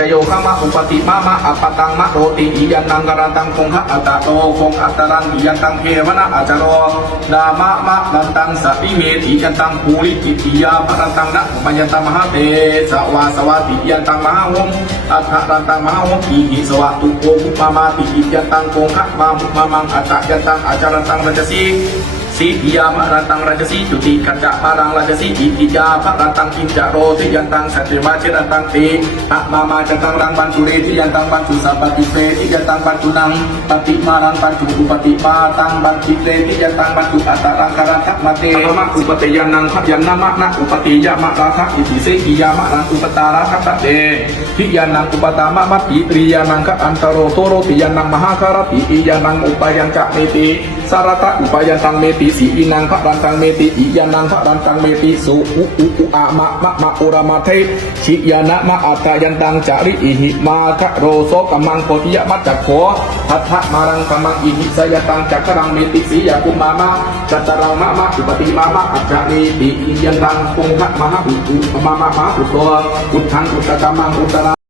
จโยขมะอุปติมะมะอัปตังมะโรติอิยันตังกรันตังคงคะอัตตโตคงอัตตรังอิยันตังเทวนะอาจโรดามะมะนันตังสัพิเมติยันตังภูริกิติยาภรันตังนะปัญญตังมหาเตสวาสวาติยันตังมหาวงอัฏฐรันตังมหาวงอีหิสวะตุโกมุปมาติอิยันตังคงคะมามุมามังอัตตยันตังอาจารันตังรัจสี Sidia raja si cuti kaca parang rajasi Itija marantang injak roti yantang sate macet rantang te Tak mama jantang rang bantu reti yantang bantu sabati peti yantang bantu nang Pati marang bantu bupati patang bantu reti yantang bantu atarang mati. Kalau mak upati yanang hak yana makna upati ya makrata iti sekiya makna upatara kata de Diyanang upatama mati triyanang ka antaro toro tiyanang mahakarati Iyanang upayang kak meti Sarata upayang tang meti งบันจุเรติยันตังบันจุสัพปติเปติยันตังบันจุนังปฏิมารังบันจุอุปติปาตังบันจิเรติยันตังบันจุอัตตรังคารันทัมาเตพระมะอุปติยันนังพยันนามะนะอุปติยามะราคะอิติเสกิยามะนังอุปตาราคะตะเตทิยันนังอุปตามะมัตติตริยานังคะอันตโรโตโรติยันนังมหาคารติอิยานังอุปยัญจะเมติสารตะอุปยันตังเมติสีอินังพระรันตังเมติอิยานังพระรันตังเมติสุอุอุอุอะมะมะมะอุรามาเทชิยานะมะอัตตายันตังจาริอิหิมาทะโรโสกัมมังโพธิยะมัจจโขทัทธะมารังกัมมังอิหิสยตังจักรังเมติสียากุมามะจัตตารังมะมะอุปติมามะอัจจารีติอิยันตังคงคะมหาอุอุมามะมหาอุตโตอุทังอุตตะกัมมังอุตตะ